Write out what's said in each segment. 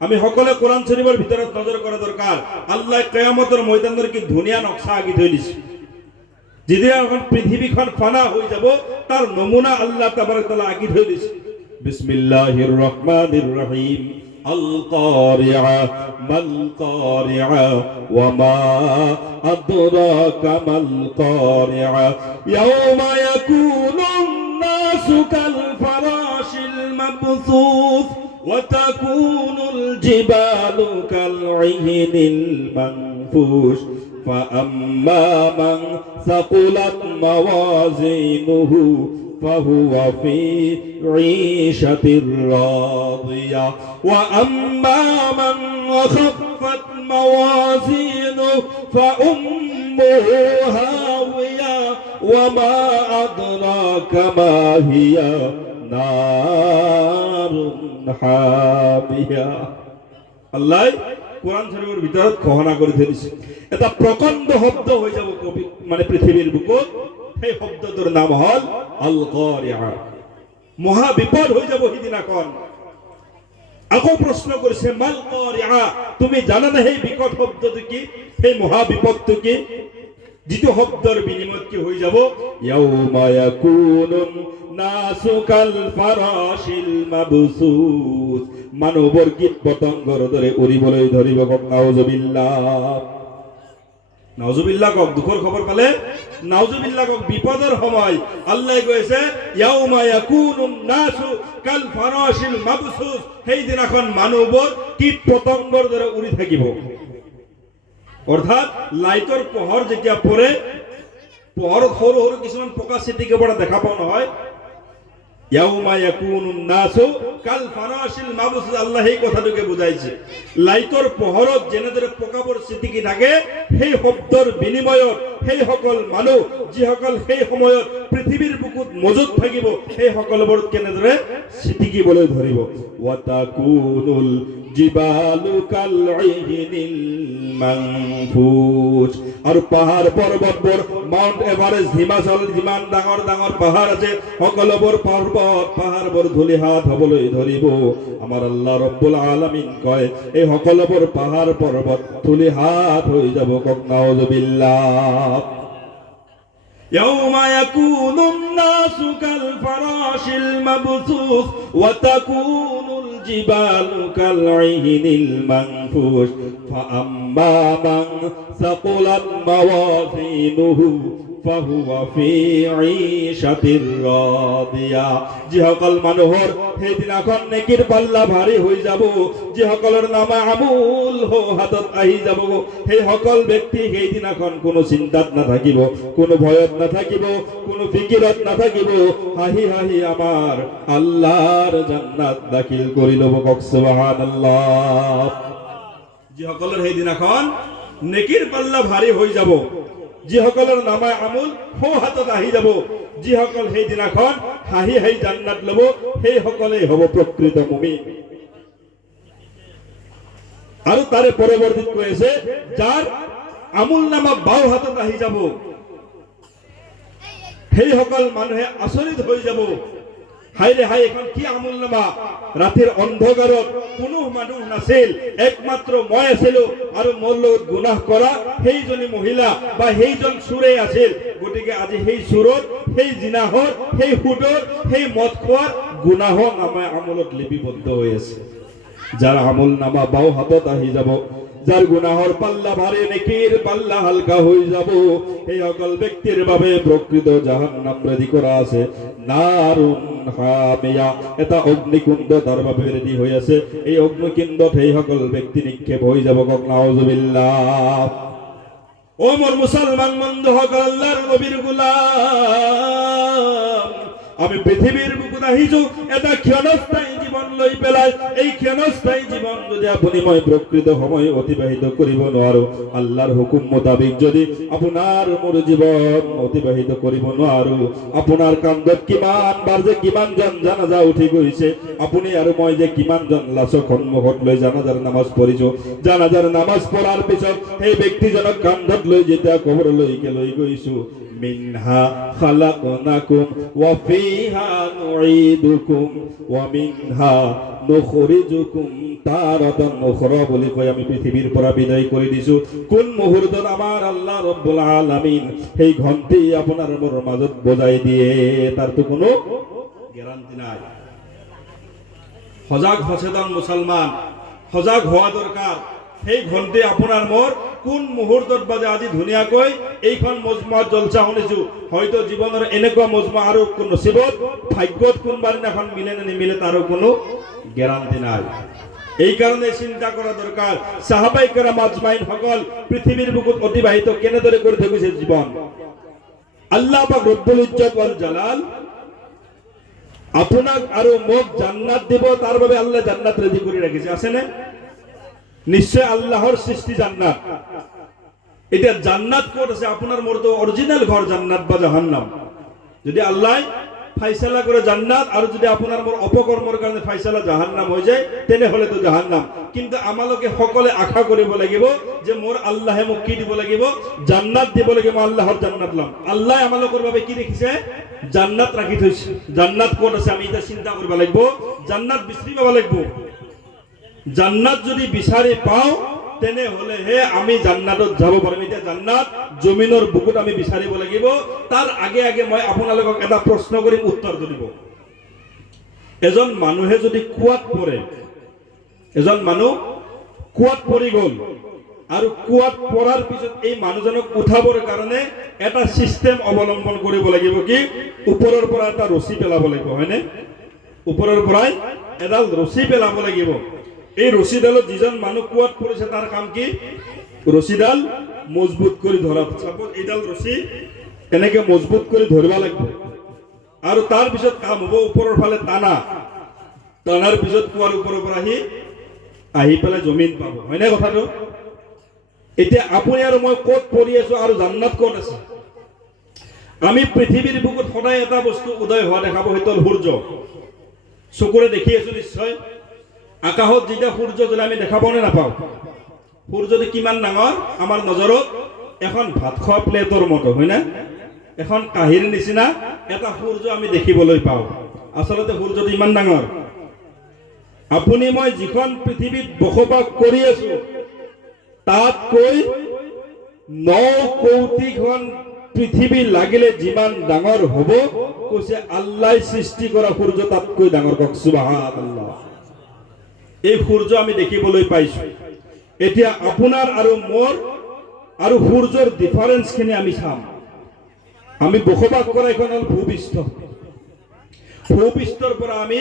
আমি সকলে কোরআন শরীফের ভিতরে নজর করা দরকার। আল্লাহ কিয়ামতের ময়দানের কি দুনিয়া নকশা আগি থৈ দিছে। যেদিন এখন পৃথিবীখন ফানা হয়ে যাব তার নমুনা আল্লাহ তাবারক তাআলা আগি থৈ দিছে। বিসমিল্লাহির রহমানির রহিম। আল কারিআ মাল কারিআ ওয়া মা আদরাকা মাল কারিআ ইয়াওমা ইয়াকুনুন নাসু কাল ফারাশিল মাবসুস وتكون الجبال كالعهن المنفوش فأما من ثقلت موازينه فهو في عيشة راضية وأما من خفت موازينه فأمه هاوية وما أدراك ما هي نار حامية আল্লাহ কোরআন শরীফের ভিতৰত ঘোষণা কৰি দিছে এটা প্ৰকাণ্ড শব্দ হৈ যাব মানে পৃথিৱীৰ বুকুত। সেই শব্দটোৰ নাম হল আল কাৰিআ। মহা বিপদ হৈ যাব সিদিনাখন। আকৌ প্ৰশ্ন কৰিছে মাল কাৰিআ, তুমি জানা না সেই বিকট শব্দটো কি, সেই মহা বিপদটো কি? যিটো শব্দৰ বিনিময়ত কি হৈ যাব, ইয়াউমা ইয়াকুনুন নাসু কাল ফারাশিল মাবসুস, মানৱৰ কীট পতংগৰ দৰে উৰিবলৈ ধৰিব। কক নাউজুবিল্লাহ। নাউজুবিল্লাহ কক দুখৰ খবৰ পালে নাউজুবিল্লাহ কক বিপদৰ সময়। আল্লাহ কৈছে ইয়াউমা ইয়াকুনুন নাসু কাল ফারাশিল মাবসুস, সেই দিনাখন মানুহবোৰ কীট পতংগৰ দৰে উৰি থাকিব। অৰ্থাৎ লাইটৰ পোহৰ যেতিয়া পৰে, পোহৰত সৰু সৰু কিছুমান পকা চিটিকে পৰা দেখা পাওঁ নহয়। ইয়াউমা ইয়াকুনুন নাসু কাল ফারাশিল মাবসুস, আল্লাহ এই কথাটোকে বুজাইছে। লাইটৰ পোহৰত যেনেদৰে পকাবোৰ চিটিকি থাকে, সেই শব্দৰ বিনিময়ত সেই সকল মানুহ যিসকল সেই সময়ত পৃথিৱীৰ বুকুত মজুত থাকিব, সেই সকলোবোৰ কেনেদৰে চিটিকিবলৈ ধৰিব। ওয়াতাকুনুল জিবালু কালইহিনিল মানফুস, আৰু পাহাৰ পৰ্বতবোৰ মাউণ্ট এভাৰেষ্ট, হিমাচল, যিমান ডাঙৰ ডাঙৰ পাহাৰ আছে সকলোবোৰ পাহাৰবোৰ ধূলিহাত হবলৈ ধৰিব। আমাৰ আল্লাহ ৰব্বুল আলামিন কয় এই সকলোবোৰ পাহাৰ পৰ্বত ধূলিহাত হৈ যাব। কক নাউজুবিল্লাহ। يوم يكون الناس كالفراش المبثوث وتكون الجبال كالعهن المنفوش فأما من ثقلت موازينه فهو في عيشة راضية, যিসকল মানুহৰ সেইদিনাখন নেকিৰ পাল্লা ভাৰী হৈ যাব, যিসকলৰ নাম আমুল হাতত আহি যাব, সেই সকল ব্যক্তি সেইদিনাখন কোনো চিন্তাত নাথাকিব, কোনো ভয়ত নাথাকিব, কোনো ফিকিৰত নাথাকিব, হাঁহি হাঁহি আমাৰ আল্লাহৰ জান্নাত দাখিল কৰি ল'ব। কক সুবহানাল্লাহ। যিসকলৰ সেইদিনাখন নেকিৰ পাল্লা ভাৰী হৈ যাব, যিসকলৰ নামা আমুল সৌ হাতত আহি যাব, যিসকল সেই দিনাখন হাঁহি হাঁহি জান্নাত ল'ব, সেই সকলেই হ'ব প্ৰকৃত মুমিন। আৰু তাৰে পৰৱৰ্তীত কৈ আছে যাৰ আমুল নামা বাওঁ হাতত আহি যাব, সেই সকল মানুহে আচৰিত হৈ যাব, হাইৰে হাই এখন কি আমুল নামা। ৰাতিৰ অন্ধকাৰত কোনো মানুহ নাছিল, একমাত্ৰ মই আছিলো, আৰু মোৰ লগত গুনাহ কৰা সেইজনী মহিলা বা সেইজন চোৰে আছিল। গতিকে আজি সেই চোৰৰ, সেই জিনাহৰ, সেই সুদৰ, সেই মদ খোৱাৰ গুনাহ নামে আমলত লিপিবদ্ধ হৈ আছে। যাৰ আমুল নামা বাওঁ হাতত আহি যাব, যাৰ গুনাহৰ পাল্লা ভাৰী, নেকিৰ পাল্লা হালকা হৈ যাব, সেই সকল ব্যক্তিৰ বাবে প্ৰকৃত জাহান্নাম ৰেডি কৰা আছে। নাৰুন হামিয়া, এটা অগ্নিকুণ্ড তাৰ বাবে ৰেডি হৈ আছে। এই অগ্নিকুণ্ডত সেই সকল ব্যক্তি নিক্ষেপ হৈ যাব। কক নাউজুবিল্লাহ। ও মোৰ মুছলমান বন্ধুসকল, আল্লাহৰ নবীৰ গোলাম, আমি পৃথিৱীৰ বুকুত আহিছো এটা ক্ষণস্থায়ী জীৱন লৈ পেলাই। এই ক্ষণস্থায়ী জীৱন যদি আপুনি মই প্ৰকৃত সময় অতিবাহিত কৰিব নোৱাৰো, আল্লাহৰ হুকুম মোতাবিক যদি আপোনাৰ মোৰ জীৱন অতিবাহিত কৰিব নোৱাৰো, আপোনাৰ কান্দত কিমান বাৰ যে কিমানজন জানাজা উঠি গৈছে, আপুনি আৰু মই যে কিমানজন লাশক সন্মুখত লৈ জানাজাৰ নামাজ পঢ়িছো, জানাজাৰ নামাজ পঢ়াৰ পিছত সেই ব্যক্তিজনক কান্ধত লৈ যেতিয়া কবৰলৈকে লৈ গৈছো, মিনহা খালাকনাকুম ওয়া ফি ফিহা নুঈদুকুম ওয়া মিনহা নুখরিজুকুম তারাতান উখরা বুলি কৈ আমি পৃথিৱীৰ পৰা বিদায় কৰি দিছো। কোন মুহূৰ্তত আমাৰ আল্লাহ ৰব্বুল আলামিন সেই ঘণ্টি আপোনাৰ মোৰ মাজত বজাই দিয়ে তাৰতো কোনো গ্যাৰান্টি নাই। সজাগ সচেতন মুছলমান, সজাগ হোৱা দৰকাৰ। সেই ঘণ্টি আপোনাৰ মোৰ কোন মুহূৰ্তত বাজে। আজি ধুনীয়াকৈ এইখন মজমাত জলসা শুনিছো, হয়তো জীৱনৰ এনেকুৱা মজমা আৰু নচিবত ভাগ্যত কোনবাৰ দিনাখন মিলে নে নিমিলে তাৰো কোনো গ্যাৰান্টি নাই। এই কাৰণে চিন্তা কৰা দৰকাৰ। সাহাবাই কেৰাম আজমাইন সকল পৃথিৱীৰ বুকুত অতিবাহিত কেনেদৰে কৰি থৈ গৈছে জীৱন। আল্লাহ পাক ৰব্বুল ইজ্জত ওয়াল জালাল আপোনাক আৰু মোক জান্নাত দিব, তাৰ বাবে আল্লাহ জান্নাত ৰেডি কৰি ৰাখিছে, আছে নে? নিশ্চয় আল্লাহৰ সৃষ্টি জান্নাত। এতিয়া জান্নাত ক'ত আছে? আপোনাৰ মোৰ তো অৰিজিনাল ঘৰ জান্নাত বা জাহান্নাম। যদি আল্লাহ ফাইসালা করে জান্নাত আর যদি আপনার মোর অপকর্মর কারণে ফাইসালা জাহান্নাম হয়ে যায় তেনেহলে তো জাহান্নাম। কিন্তু আমালোকে সকলে আশা কৰিব লাগিব যে মোর আল্লাহে মোক কি দিব লাগিব? জান্নাত দিব লাগিব। আল্লাহর জান্নাত লাম। আল্লাহ আমালোকৰ বাবে কি দেখিছে? জান্নাত রাখি থৈছে। জান্নাত ক'ত আছে আমি এটা চিন্তা কৰিব লাগিব। জান্নাত বিচাৰি পাব লাগিব। জান্নাত যদি বিচাৰি পাওঁ তেনেহলে হে আমি জান্নাতত যাব পাৰিম। এতিয়া জান্নাত জমিনৰ বুকুত আমি বিচাৰিব লাগিব। তাৰ আগে আগে মই আপোনালোকক এটা প্ৰশ্ন কৰিম, উত্তৰ দিব। এজন মানুহে যদি কুৱাত পৰে, এজন মানুহ কুৱাত পৰি গ'ল আৰু কুৱাত পৰাৰ পিছত এই মানুহজনক উঠাবৰ কাৰণে এটা সিস্টেম অৱলম্বন কৰিব লাগিব। কি? ওপৰৰ পৰা এটা ৰছী পেলাব লাগিব, হয়নে? ওপৰৰ পৰাই এডাল ৰছী পেলাব লাগিব। এই ৰছীডালত যিজন মানুহ কুৱাত পৰিছে তাৰ কাম কি? ৰছীডাল মজবুত কৰি ধৰা। সাপোজ এইডাল ৰছী এনেকে মজবুত কৰি ধৰিব লাগিব আৰু তাৰ পিছত কাম হ'ব ওপৰৰ ফালে টানা। টানাৰ পিছত কুৱাৰ ওপৰৰ পৰা আহি পেলাই জমিন পাব, হয়নে কথাটো? এতিয়া আপুনি আৰু মই ক'ত পৰি আছো আৰু জান্নাত ক'ত আছে? আমি পৃথিৱীৰ বুকুত সদায় এটা বস্তু উদয় হোৱা দেখাব, সেইটো হ'ল সূৰ্য। চকুৰে দেখি আছো নিশ্চয়। আকাশত যেতিয়া সূৰ্য জ্বলে আমি দেখা পাওঁ নে নাপাওঁ? সূৰ্যটো কিমান ডাঙৰ আমাৰ নজৰত? এখন ভাত খোৱা প্লেটৰ মতো, হয় না? এখন কাঁহীৰ নিচিনা এটা সূৰ্য আমি দেখিবলৈ পাওঁ। আচলতে সূৰ্যটো ইমান ডাঙৰ। আপুনি মই যিখন পৃথিৱীত বসবাস কৰি আছো তাতকৈ 9 কোটিখন পৃথিৱী লাগিলে যিমান ডাঙৰ হ'ব, কৈছে আল্লাহ সৃষ্টি কৰা সূৰ্য তাতকৈ ডাঙৰ। কওক সুবহানাল্লাহ। এই সূৰ্য আমি দেখিবলৈ পাইছো। এতিয়া আপোনাৰ আৰু মোৰ আৰু সূৰ্যৰ ডিফাৰেন্সখিনি আমি চাম। আমি বসবাস কৰা এখন হ'ল ভূপৃষ্ঠ। ভূপৃষ্ঠৰ পৰা আমি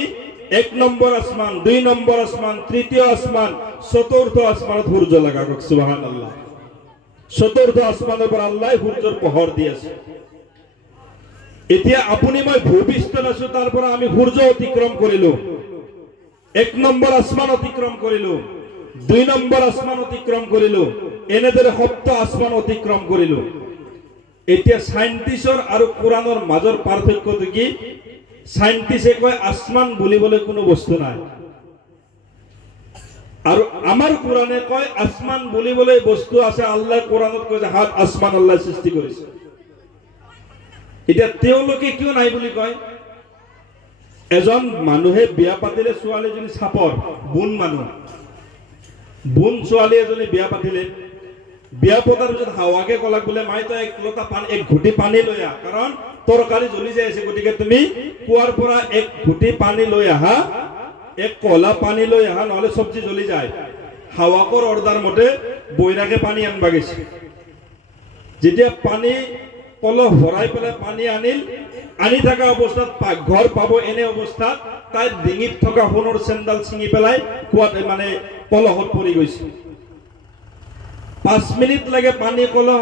1 নম্বৰ আসমান, 2 নম্বৰ আসমান, 3য় আসমান, 4ৰ্থ আসমানত সূৰ্য লাগা। কওক সুবহানাল্লাহ। 4ৰ্থ আসমানৰ পৰা আল্লাহ সূৰ্যৰ পোহৰ দি আছে। এতিয়া আপুনি মই ভূপৃষ্ঠত আছো, তাৰ পৰা আমি সূৰ্য অতিক্ৰম কৰিলো। 1 নম্বৰ আসমান অতিক্ৰম কৰিলো, 2 নম্বৰ আসমান অতিক্ৰম কৰিলো, এনেদৰে 7টা আসমান অতিক্ৰম কৰিলো। এতিয়া সাইন্টিষ্টৰ আৰু কোৰাণৰ মাজৰ পাৰ্থক্যটো কি? সাইন্টিষ্টে কয় আসমান বুলিবলৈ কোনো বস্তু নাই, আৰু আমাৰ কোৰাণে কয় আসমান বুলিবলৈ বস্তু আছে। আল্লাহ কোৰাণত কয় যে 7 আসমান আল্লাহ সৃষ্টি কৰিছে। এতিয়া তেওঁলোকে কিয় নাই বুলি কয়? এজন মানুহে বিয়া পাতিলে, ছোৱালীজনী চাপৰ বুন মানুহ, বুন ছোৱালী এজনী বিয়া পাতিলে। বিয়া পতাৰ পিছত হাৱাকে কলাক বোলে মাই তই এক ঘুটি পানী লৈ আহ, কাৰণ তৰকাৰী জ্বলি যাই আছে, গতিকে তুমি কুৱাৰ পৰা 1 ঘুটি পানী লৈ আহা, 1 কলা পানী লৈ আহা, নহলে চব্জি জ্বলি যায়। হাৱাকৰ অৰ্ডাৰ মতে বৈৰাগে পানী আনবা গৈছে। যেতিয়া পানী কলহ ভৰাই পেলাই পানী আনি থকা অৱস্থাত পাকঘৰ পাব, এনে অৱস্থাত তাইৰ ডিঙিত থকা সোণৰ চেণ্ডাল ছিঙি পেলাই কুৱাত মানে কলহত পৰি গৈছে। 5 মিনিট লাগে পানী কলহ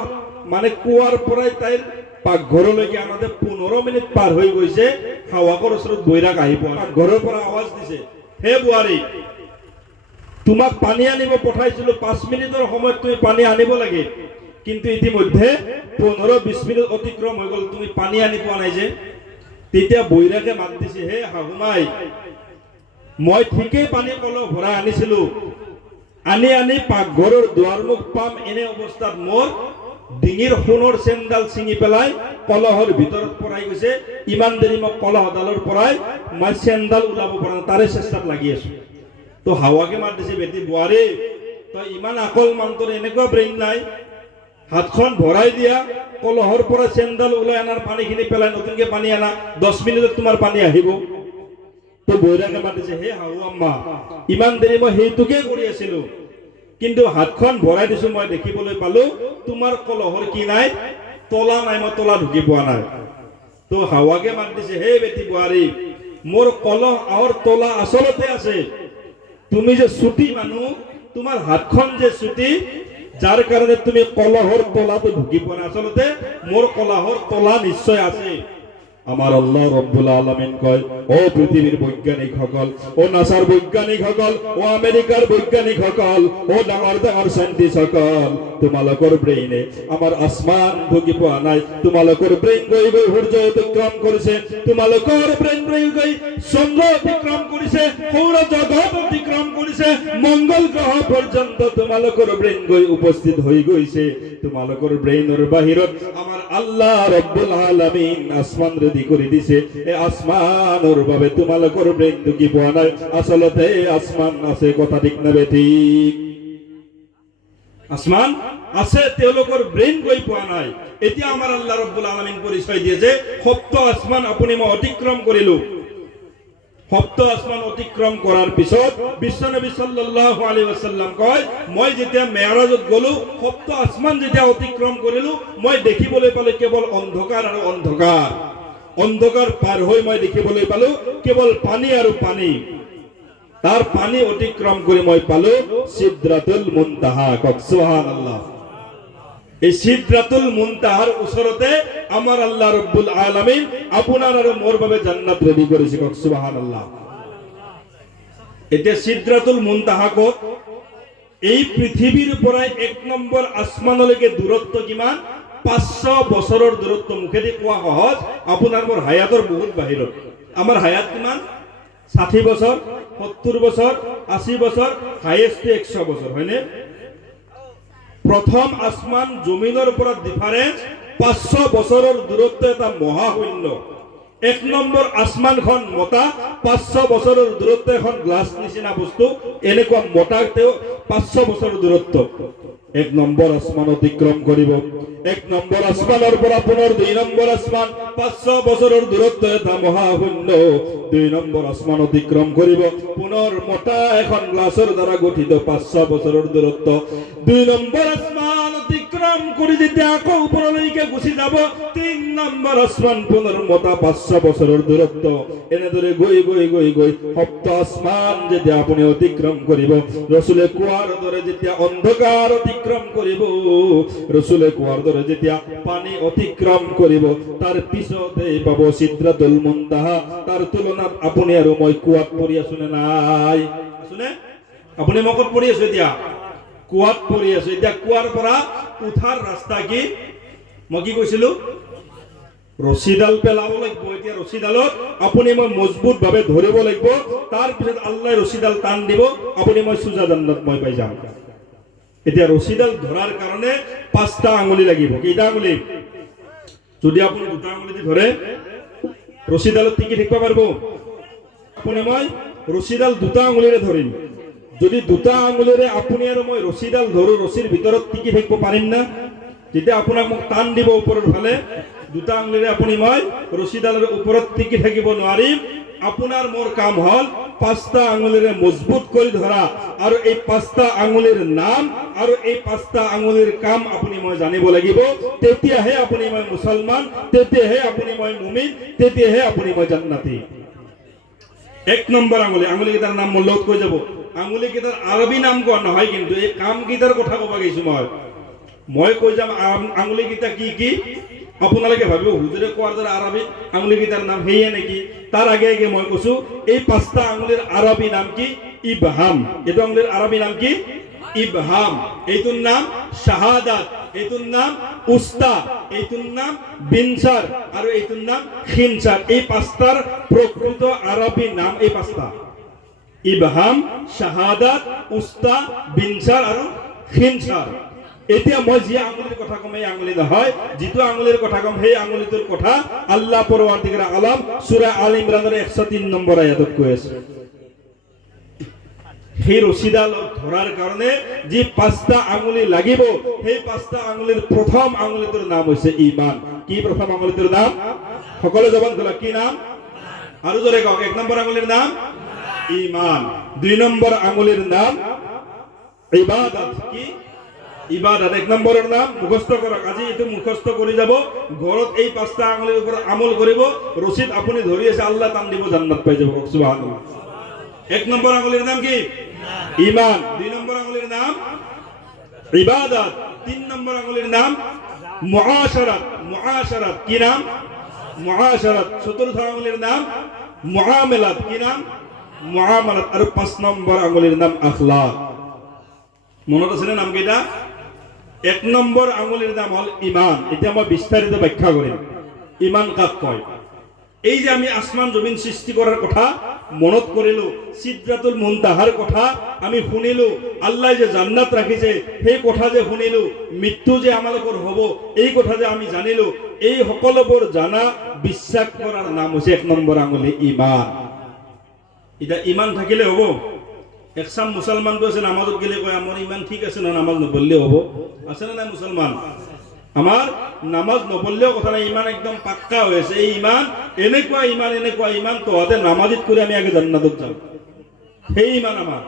মানে কুৱাৰ পৰাই তাইৰ পাকঘৰলৈকে আনোতে 15 মিনিট পাৰ হৈ গৈছে। হাৱাকৰ ওচৰত বৈৰাগ আহি পোৱা, ঘৰৰ পৰা আৱাজ দিছে, হে বোৱাৰী, তোমাক পানী আনিব পঠাইছিলো, 5 মিনিটৰ সময়ত তুমি পানী আনিব লাগে, কিন্তু ইতিমধ্যে 15-20 মিনিট অতিক্ৰম হৈ গ'ল, তুমি পানী আনি পোৱা নাই যে। তেতিয়া বৈৰাগে মাত দিছে, হে শাহুমাই, মই ঠিকেই পানী কলহ ভৰাই আনিছিলো, আনি পাকঘৰৰ দুৱাৰ মুখ পাম, এনে অৱস্থাত মোৰ ডিঙিৰ সোণৰ চেণ্ডাল ছিঙি পেলাই কলহৰ ভিতৰত পৰাই গৈছে। ইমান দেৰি মই কলহডালৰ পৰাই মই চেণ্ডাল ওলাব পৰা নাই, তাৰে চেষ্টাত লাগি আছো। তো হাৱাকে মাত দিছে, বেটি বোৱাৰী তই ইমান আকল মান, তোৰ এনেকুৱা ব্ৰেইন নাই, হাতখন ভৰাই দিয়া, কলহৰ পৰা চেণ্ডাল ওলাই আনাৰ পানীখিনি পেলাই নতুনকে পানী আনা, 10 মিনিটত তোমাৰ পানী আহিব। তো বৈৰাগে মাতিছে, হে হাউ আম্মা, ইমান দেৰি মই সেইটোকে কৰি আছিলো, কিন্তু হাতখন ভৰাই দিছো, মই দেখিবলৈ পালো তোমাৰ কলহৰ কি নাই, তলা নাই, মই তলা ঢুকি পোৱা নাই। তো হাৱাকে মাত দিছে, হে বেটি বোৱাৰী, মোৰ কলহ আৰু তলা আচলতে আছে, তুমি যে ছুটি মানুহ, তোমাৰ হাতখন যে ছুটি, যাৰ কাৰণে তুমি কলহৰ তলাটো ঢুকি পোৱা নাই। আচলতে মোৰ কলহৰ তলা নিশ্চয় আছে। আমার আল্লাহ রব্বুল আলামিন কয়, ও পৃথিবীর বৈজ্ঞানিক সকল, ও নাসার বৈজ্ঞানিক সকল, ও আমেরিকার বৈজ্ঞানিক সকল, ও ডাঙর ডাঙর সাইন্টিস্ট সকল, তোমালোকৰ ব্ৰেইনে আমাৰ আসমান ঢুকি পোৱা নাই। তোমালোকৰ ব্ৰেইন গৈ গৈ সূৰ্য অতিক্ৰম কৰিছে, তোমালোকৰ ব্ৰেইন গৈ গৈ চন্দ্ৰ অতিক্ৰম কৰিছে, সৌৰজগত অতিক্ৰম কৰিছে, মংগল গ্ৰহ পৰ্যন্ত তোমালোকৰ ব্ৰেইন গৈ উপস্থিত হৈ গৈছে। তোমালোকৰ ব্ৰেইনৰ বাহিৰত আমাৰ আল্লাহ ৰব্বুল আলামিন আসমান ৰেডি কৰি দিছে। এই আসমানৰ বাবে তোমালোকৰ ব্ৰেইন ঢুকি পোৱা নাই। আচলতে আসমান আছে, কথা ঠিক না বেঠিক? আসমান আছে, তেওঁলোকৰ ব্ৰেইন গৈ পোৱা নাই। এতিয়া আমাৰ আল্লাহ ৰব্বুল আলামিন পৰিচয় দিয়ে যে সপ্ত আসমান আপুনি মই অতিক্ৰম কৰিলো। সপ্ত আসমান অতিক্ৰম কৰাৰ পিছত বিশ্বনবী সাল্লাল্লাহু আলাইহি ওয়াসাল্লাম কয়, মই যেতিয়া মেৰাজত গলো, সপ্ত আসমান যেতিয়া অতিক্ৰম কৰিলো, মই দেখিবলৈ পালো কেৱল অন্ধকাৰ আৰু অন্ধকাৰ। অন্ধকাৰ পাৰ হৈ মই দেখিবলৈ পালো কেৱল পানী আৰু পানী। তার পানি অতিক্রম করে মই পালো সিদরাতুল মুনতাহা। কক সুবহানাল্লাহ। এই সিদরাতুল মুনতাহার ওচৰতে আমাৰ আল্লাহ রব্বুল আলামিন আপোনাৰ আৰু মোৰ বাবে জান্নাত ৰেডি কৰিছে। কক সুবহানাল্লাহ। এতিয়া সিদরাতুল মুনতাহা ক'ত? এই পৃথিৱীৰ পৰা 1 নম্বৰ আসমানলৈকে দূৰত্ব কিমান? 500 বছৰৰ দূৰত্ব। মুখেদি কোৱা সহজ, আপোনাৰ মোৰ হায়াতৰ বহুত বাহিৰত। আমাৰ হায়াত কিমান? 60 বছর, 70 বছর, 80 বছর, হাইয়েস্ট 100 বছর, হয়নে? প্রথম আসমান জমিনের উপর ডিফারেন্স 500 বছরের দূরত্ব, এটা মহাশূন্য। 1 নম্বৰ আসমানখন মোটা, 500 বছরের দূরত্ব, এখন গ্লাস নিচিনা বস্তু, এনেকুৱা মোটাতেও 500 বছরের দূরত্ব। 1 নম্বৰ আসমান অতিক্রম করিব। 1 নম্বৰ আসমানের পৰা পুনৰ 2 নম্বৰ আসমান, 500 বছরের দূরত্ব, এটা মহাশূন্য। 2 নম্বৰ আসমান অতিক্রম করিব, পুনৰ মোটা এখন গ্লাসের দ্বারা গঠিত 500 বছরের দূরত্ব। 2 নম্বৰ আসমান অতিক্রম করে যেতিয়া আকৌ উপৰলৈকে গুচি যাব, 3 নম্বৰ আসমান পুনৰ মোটা 500 বছরের দূরত্ব। এনেদৰে গৈ গৈ গৈ গৈ সপ্ত আসমান যেতিয়া আপুনি অতিক্রম করিব, রসুলে কোৱাৰ দৰে যেতিয়া অন্ধকার অতিক্রম করিব, রসুলে কোৱাৰ দৰে যেতিয়া পানী অতিক্রম করিব, তার পিছতে পাব সিদরাতুল মুনতাহা। তার তুলনাত আপুনি আৰু মই কুয়াত পৰি আছো নে নাই? আছোনে? আপুনি মই ক'ত পৰি আছো? এতিয়া কুয়াত পৰি আছো। এতিয়া কুয়াৰ পৰা উঠাৰ ৰাস্তা কি? মই কি কৈছিলো? রশিদাল পেলাব লাগিব। এতিয়া রশিদালত আপুনি মই মজবুত ভাবে ধৰিব লাগিব। তাৰ পিছত আল্লাহ রশিদাল টান দিব, আপুনি মই সুজা জান্নাত মই পাই যাম। এতিয়া রশিদাল ধরার কারণে 5টা আঙুলি লাগিব। কেইটা আঙুলি? যদি আপুনি 2টা আঙুলি দি ধরে রশিদালত টিকি থাকিব পারবো? আপুনি মই রশিদাল 2টা আঙুলিৰে ধৰিম। যদি 2টা আঙুলিৰে আপুনি আৰু মই রশিদাল ধৰো, রশিৰ ভিতৰত টিকি থাকিব পাৰিম না? যেতিয়া আপোনাক মোক টান দিব ওপৰৰ ফালে, 2টা আঙুলিৰে আপুনি মই রশিদালৰ ওপৰত টিকি থাকিব নোৱাৰিম। আপোনাৰ মোৰ কাম হল 5টা আঙুলিৰে মজবুত কৰি ধৰা, আৰু এই 5টা আঙুলিৰ নাম আৰু এই 5টা আঙুলিৰ কাম আপুনি মই জানিব লাগিব। তেতিয়াহে আপুনি মই মুছলমান, তেতিয়াহে আপুনি মই মুমিন, তেতিয়াহে আপুনি মই জান্নাতি। 1 নম্বৰ আঙুলি, আঙুলিকেইটাৰ নাম মোৰ লগত কৈ যাব। আঙুলিকেইটাৰ আৰবী নাম কোৱা নহয়, কিন্তু এই কামকেইটাৰ কথা ক'ব গৈছো। মই কৈ যাম আঙুলিকেইটা কি কি। আপোনালোকে ভাবিব হুজুৰে কোৱাৰ দৰে আৰবী আঙুলিকেইটাৰ নাম সেয়ে নেকি? তার আগে আগে মই কৈছো এই 5টা আঙুলির আরবি নাম কি? ইবহাম। এইটো আঙুলির আরবি নাম কি? ইবহাম। এইটোর নাম শাহাদাত, এইটোর নাম উস্তা, এইটোর নাম বিনসার, আর এইটোর নাম খিনসার। এই 5টার প্রকৃত আরবি নাম এই 5টা: ইবহাম, শাহাদাত, উস্তা, বিনসার আর খিনসার। এতিয়া মই যি আঙুলিৰ কথা কম এই আঙুলি নহয়, যিটো আঙুলিৰ কথা কম সেই আঙুলিটোৰ কথা আল্লাহ পৰৱৰ্তীকাৰে আলম সূৰা আল ইমৰানৰ 103 নম্বৰ আয়াতত কৈ আছে। সেই ৰছীডাল ধৰাৰ কাৰণে যি 5টা আঙুলি লাগিব, সেই 5টা আঙুলিৰ প্ৰথম আঙুলিটোৰ নাম হৈছে ঈমান। কি প্ৰথম আঙুলিটোৰ নাম? সকলো জবান খোলা, কি নাম? আৰু জোৰে কওক। 1 নম্বৰ আঙুলিৰ নাম ঈমান, 2 নম্বৰ আঙুলিৰ নাম ইবাদত। কি? ইবাদত। 1 নম্বৰৰ নাম মুখস্থ কৰক, আজি এইটো মুখস্থ কৰি যাব, ঘৰত এই 5টা আঙুলিৰ ওপৰত আমল কৰিব। ৰছীদ আপুনি ধৰি আছে, আল্লাহ টান দিব, জান্নাত পাই যাব। সুবহানাল্লাহ। 1 নম্বৰ আঙুলিৰ নাম কি? ঈমান। 2 নম্বৰ আঙুলিৰ নাম ইবাদত। 3 নম্বৰ আঙুলিৰ নাম মুআশারাত। মুআশারাত কি নাম? মুআশারাত। 4ৰ্থ আঙুলিৰ নাম মুআমালাত। কি নাম? মুআমালাত। আৰু 5 নম্বৰ আঙুলিৰ নাম আখলাক। মনত আছে নাম কেইটা? 1 নম্বৰ আঙুলিৰ নাম হল ঈমান। এতিয়া মই বিস্তাৰিত ব্যাখ্যা কৰিম ঈমান কাক কয়। এই যে আমি আসমান জমিন সৃষ্টি করার কথা মনত করিলো, সিদরাতুল মুনতাহার কথা আমি শুনিলো, আল্লাহ যে জান্নাত রাখিছে সেই কথা যে শুনিলো, মৃত্যু যে আমালোকৰ হব এই কথা যে আমি জানিলো, এই সকলোবোৰ জানা বিশ্বাস করার নাম হচ্ছে 1 নম্বৰ আঙুলি ঈমান। এটা ঈমান থাকিলে হব। একসাম মুসলমান তো আছে নামাজত গেলে কয় আমার ঈমান ঠিক আছে না, নামাজ নপড়লে হব। আছে না নাই মুসলমান? আমার নামাজ নপড়লেও কথা নাই, ঈমান একদম পাক্কা হয়েছে। এই ঈমান এনেকুৱা ঈমান তোহাতে নামাজিত করে আমি আগে জান্নাতত যাম, সেই ঈমান আমার।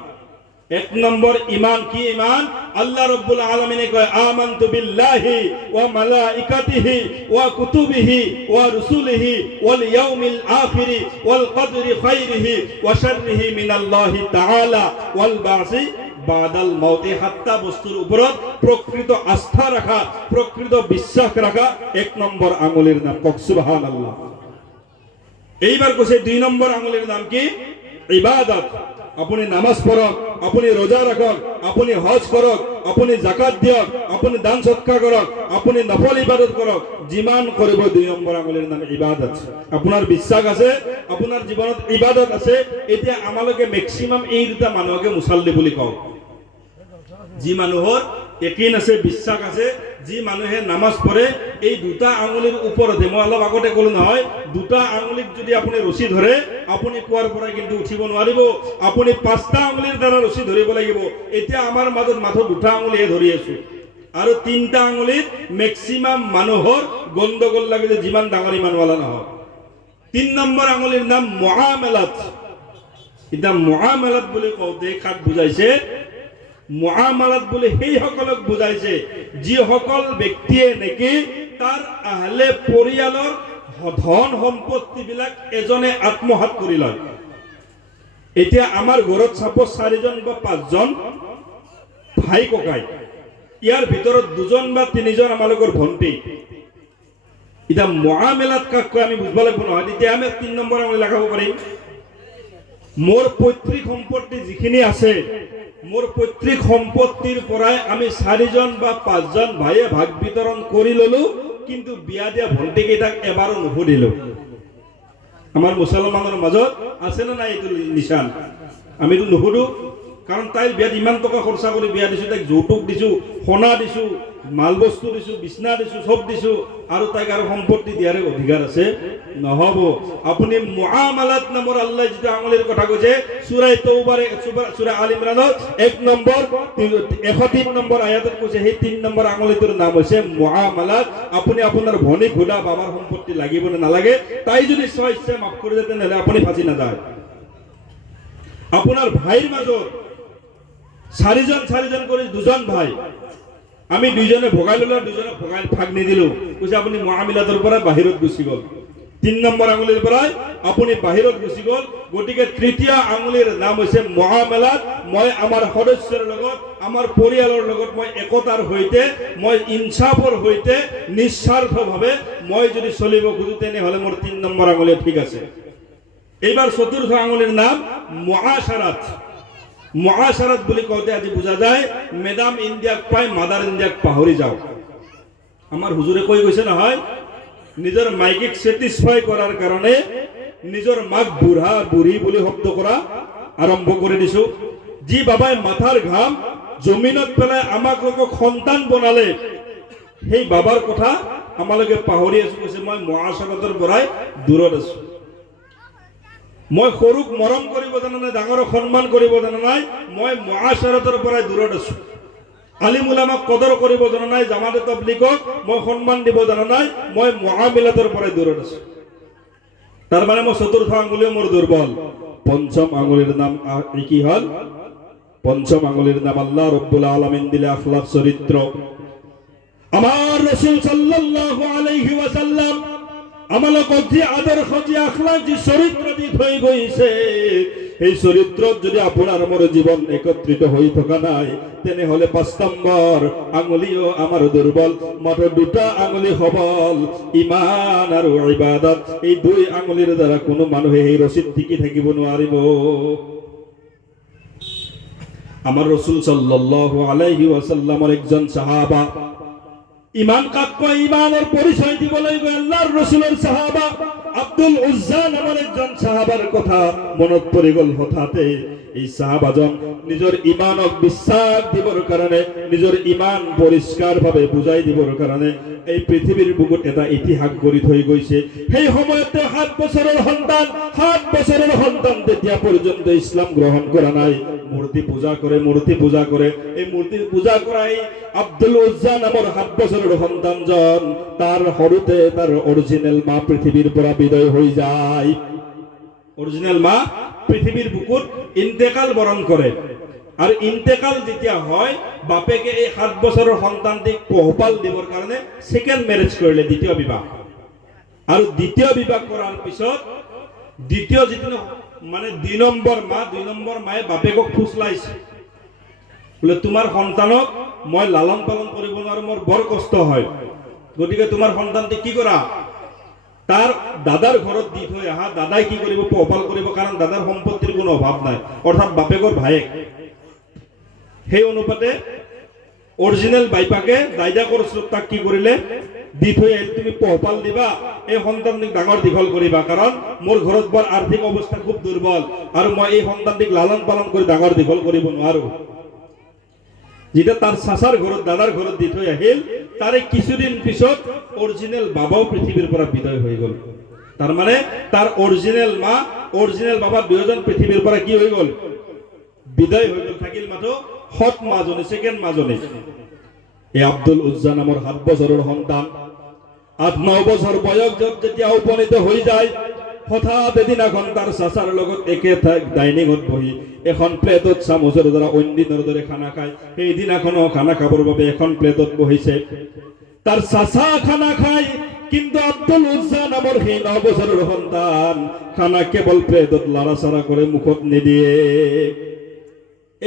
1 নম্বৰ ঈমান কি? ঈমান আল্লাহ রাব্বুল আলামিনে কয় আমানতু বিল্লাহি ওয়া মালাইকাতিহি ওয়া কুতুবিহি ওয়া রুসুলিহি ওয়াল ইয়াউমিল আখিরি ওয়াল কদরি খাইরিহি ওয়া শাররিহি মিনাল্লাহি তাআলা ওয়াল বাসি বাদাল মাউতি। হাত্তা বস্তুর উপরত প্রকৃত আস্থা রাখা, প্রকৃত বিশ্বাস রাখা 1 নম্বৰ আঙুলির নাম। কক সুবহানাল্লাহ। এইবার কোসে 2 নম্বৰ আঙুলির নাম কি? ইবাদত। আপনি নামাজ পড়ক, আপনি রোজা রাখক, আপনি হজ করক, আপনি জাকাত দিয়ক, আপনি দান সৎকার করক, আপনি নফল ইবাদত করক, যিমান কৰিব 2 নম্বৰ আঙুলিৰ নাম ইবাদত। আপোনাৰ বিশ্বাস আছে, আপোনাৰ জীৱনত ইবাদত আছে। এতিয়া আমালোকে ম্যাক্সিমাম এই দুটা মানুহকে মুসাল্লি বুলি কওঁ। যি মানুহৰ ইয়াকিন আছে, বিশ্বাস আছে, যি মানুহে নামাজ পড়ে এই 2টা আঙুলিৰ ওপৰতে, মই অলপ আগতে কলো নহয়, 2টা আঙুলিক যদি আপুনি ৰছী ধৰে আপুনি কুৱাৰ পৰা কিন্তু উঠিব নোৱাৰিব, আপুনি 5টা আঙুলিৰ দ্বাৰা ৰছী ধৰিব লাগিব। এতিয়া আমাৰ মাজত মাত্ৰ 2টা আঙুলিহে ধৰি আছো, আৰু 3টা আঙুলিত ম্যাক্সিমাম মানুহৰ গণ্ডগোল লাগে, যিমান ডাঙৰ ইমানৱালা নহয়। 3 নম্বৰ আঙুলিৰ নাম মুআমালাত। এটা মুআমালাত বুলি কওঁতে কাক বুজাইছে? মুআমালাত বলে সেই সকলক বুজাইছে যিসকল ব্যক্তিয়ে নেকি তাৰ আহলে পৰিয়ালৰ ধন সম্পত্তি বিলাক এজনে আত্মসাৎ কৰি লয়। এতিয়া আমাৰ ঘৰত সাপোজ 4জন বা 5জন ভাই ককাই, ইয়াৰ ভিতৰত 2জন বা 3জন আমালোকৰ ভণ্টি। এটা মুআমালাত কাক কয় আমি বুঝব লাগিব নহয়, তেতিয়া আমি 3 নম্বৰ আঙুলি লাগাব পাৰিম। মোৰ পৈতৃক সম্পত্তি যিখিনি আছে, মোৰ পৈতৃক সম্পত্তিৰ পৰাই আমি 4জন বা 5জন ভাইয়ে ভাগ বিতৰণ কৰি ললো, কিন্তু বিয়া দিয়া ভণ্টি কেইটাক এবাৰো নুসুধিলো। আমাৰ মুছলমানৰ মাজত আছে না নাই এইটো নিশান? আমিতো নুসুধো, কাৰণ তাইৰ বিয়াত ইমান টকা খৰচা কৰি বিয়া দিছো, তাইক যৌতুক দিছো, সোণা দিছো, মাল বস্তু দিছো, বিছনা দিছো, সব দিছো, আৰু তাইক আৰু সম্পত্তি দিয়াৰ অধিকাৰ আছে? নহব। আপুনি মুআমালাত নামৰ আল্লাহ যেটা আঙুলিৰ কথা কৈছে সূরা তওবার সূরা আল ইমরানৰ 1 নম্বৰ 103 নম্বৰ আয়াতত কৈছে, সেই 3 নম্বৰ আঙুলিটোৰ নাম হৈছে মুআমালাত। আপুনি আপোনাৰ ভনীক সুধা বাবাৰ সম্পত্তি লাগিব নে নালাগে, তাই যদি ইচ্ছা মাফ কৰি দিয়ে তেনেহলে আপুনি ফাঁচি নাযায়। আপোনাৰ ভাইৰ মাজত 4জন কৰি 2জন ভাই, আমি 2জনে ভগাই ললো, 2জনে ভগাই ভাগ নিদিলো, কৈছে আপুনি মুআমালাতৰ পৰা বাহিৰত গুচি গল। 3 নম্বৰ আঙুলিৰ পৰা আপুনি বাহিৰত গুচি গল। গতিকে 3য় আঙুলিৰ নাম হৈছে মুআমালাত। মই আমাৰ সদস্যৰ লগত, আমাৰ পৰিয়ালৰ লগত মই একতাৰ সৈতে, মই ইনসাফৰ সৈতে নিস্বাৰ্থভাৱে মই যদি চলিব খুজো তেনেহলে মোৰ 3 নম্বৰ আঙুলি ঠিক আছে। এইবাৰ 4ৰ্থ আঙুলিৰ নাম মুআশারাত। মুআশারাত বুলি কওঁতে আজি বুজা যায় মেডাম ইণ্ডিয়াক পাই মাদাৰ ইণ্ডিয়াক পাহৰি যাও। আমাৰ হুজুৰে কৈ গৈছে নহয়, নিজৰ মাইকিক স্যাটিসফাই কৰাৰ কাৰণে নিজৰ মাক বুঢ়া বুঢ়ী বুলি শব্দ কৰা আৰম্ভ কৰি দিছো। যি বাবাই মাথাৰ ঘাম জমিনত পেলাই আমাক লোকক সন্তান বনালে সেই বাবাৰ কথা আমালোকে পাহৰি আছো কৈছে মই মুআশাৰাতৰ পৰাই দূৰত আছো মই সৰুক মৰম কৰিব জানা নাই ডাঙৰক সন্মান কৰিব জানা নাই মই মুআশাৰাতৰ পৰাই দূৰত আছো আলিম উলামাক কদৰ কৰিব জানা নাই জামাতে তাবলিগক মই সন্মান দিব জানা নাই মই মুআমিলাতৰ পৰাই দূৰত আছো তাৰ মানে মই চতুৰ্থ আঙুলিও মোৰ দুৰ্বল পঞ্চম আঙুলিৰ নাম কি হল পঞ্চম আঙুলিৰ নাম আল্লাহ রাব্বুল আলামিন দিলে আখলাক চৰিত্ৰ আমার রাসূল সাল্লাল্লাহু আলাইহি ওয়াসাল্লাম আমালোকক যে আদর্শ যে আখলাক যে চৰিত্ৰ দি থৈ গৈছে এই চৰিত্ৰত যদি আপোনাৰ মোৰ জীৱন একত্ৰিত হৈ থকা নাই তেনেহলে 5 নম্বৰ আঙুলিও আমাৰ দুৰ্বল মাত্ৰ দুটা আঙুলি সবল ঈমান আৰু ইবাদত এই দুই আঙুলিৰ দ্বাৰা কোনো মানুহে এই ৰচিত টিকি থাকিব নোৱাৰিব আমার রাসূল সাল্লাল্লাহু আলাইহি ওয়াসাল্লামের একজন সাহাবা ঈমান কাক কয় ঈমানের পরিচয় দিবলৈ গৈ আল্লাহর রাসূলের সাহাবা আব্দুল উজ্জা নামৰ একজন সাহাবার কথা মনত পৰি গল হঠাতে এই সাহাবাজন নিজৰ ঈমানক বিশ্বাস দিবৰ কাৰণে নিজৰ ঈমান পৰিষ্কাৰভাৱে বুজাই দিবৰ কাৰণে এই পৃথিৱীৰ বুকুত এটা ইতিহাস গঢ়ি থৈ গৈছে সেই সময়তে 7 বছৰৰ সন্তান তেতিয়া পৰ্যন্ত ইছলাম গ্ৰহণ কৰা নাই মূৰ্তি পূজা কৰে এই মূৰ্তিৰ পূজা কৰাই আব্দুল উজ্জা নামৰ 7 বছৰৰ সন্তানজন তাৰ সৰুতে তাৰ অৰিজিনাল মা পৃথিৱীৰ পৰা বিদায় হৈ যায় অরিজিনাল মা পৃথিবীর বুকুত ইন্তেকাল বরণ করে আর ইন্তেকাল যেতিয়া হয় বাপেকে এই 7 বছরের সন্তানটিক পোহপাল দিবৰ কাৰণে সেকেন্ড ম্যারেজ কৰিলে দ্বিতীয় বিবাহ আর দ্বিতীয় বিবাহ করার পিছত দ্বিতীয় যেদিন মানে 2 নম্বৰ মায়ে বাপেকক ফুসলাইছে বলে তোমার সন্তানক মই লালন পালন কৰিব নোৱাৰো মোৰ বৰ কষ্ট হয় গতিকে তোমার সন্তানটি কি কৰা তার দাদার ঘরত দি থৈ আহা দাদাই কি কৰিব পোহপাল কৰিব কাৰণ দাদাৰ সম্পত্তিৰ কোনো অভাৱ নাই অৰ্থাৎ বাপেকৰ ভায়েক সেই অনুপাতে অৰিজিনাল বাইপাকে দাইদা কৰছত তাক কি কৰিলে দি থৈ আহিল তুমি পোহপাল দিবা এই সন্তানটিক ডাঙৰ দীঘল কৰিবা কাৰণ মোৰ ঘৰত বৰ আৰ্থিক অৱস্থা খুব দুৰ্বল আৰু মই এই সন্তানটিক লালন পালন কৰি ডাঙৰ দীঘল কৰিব নোৱাৰো যেটা তার চাচার ঘরত দাদার ঘরত দি থৈ আহিল তারে কিছুদিন পিছত অরিজিনাল বাবাও পৃথিবীর পৰা বিদায় হৈ গল তার মানে তার অরিজিনাল মা অরিজিনাল বাবা দুজন পৃথিবীর পৰা কি হৈ গল বিদায় হৈ গল থাকিল মাত্র হট মাজনে সেকেন্ড মাজনে এই আব্দুল উজ্জা নামৰ 7 বছৰৰ সন্তান 8-9 বছৰ বয়স যেতিয়া উপনীত হৈ যায় হঠাৎ এদিনাখন তাৰ চাচাৰ লগত একে ডাইনিঙত বহি এখন প্লেটত চামুচৰ দ্বাৰা অন্য দিনৰ দৰে খানা খায় সেই দিনাখনো খানা খাবৰ বাবে এখন প্লেটত বহিছে তাৰ চাচা খানা খায় কিন্তু আব্দুল উজ্জা নামৰ সেই 9 বছৰৰ সন্তান খানা কেৱল প্লেটত লাৰাচাৰা কৰে মুখত নিদিয়ে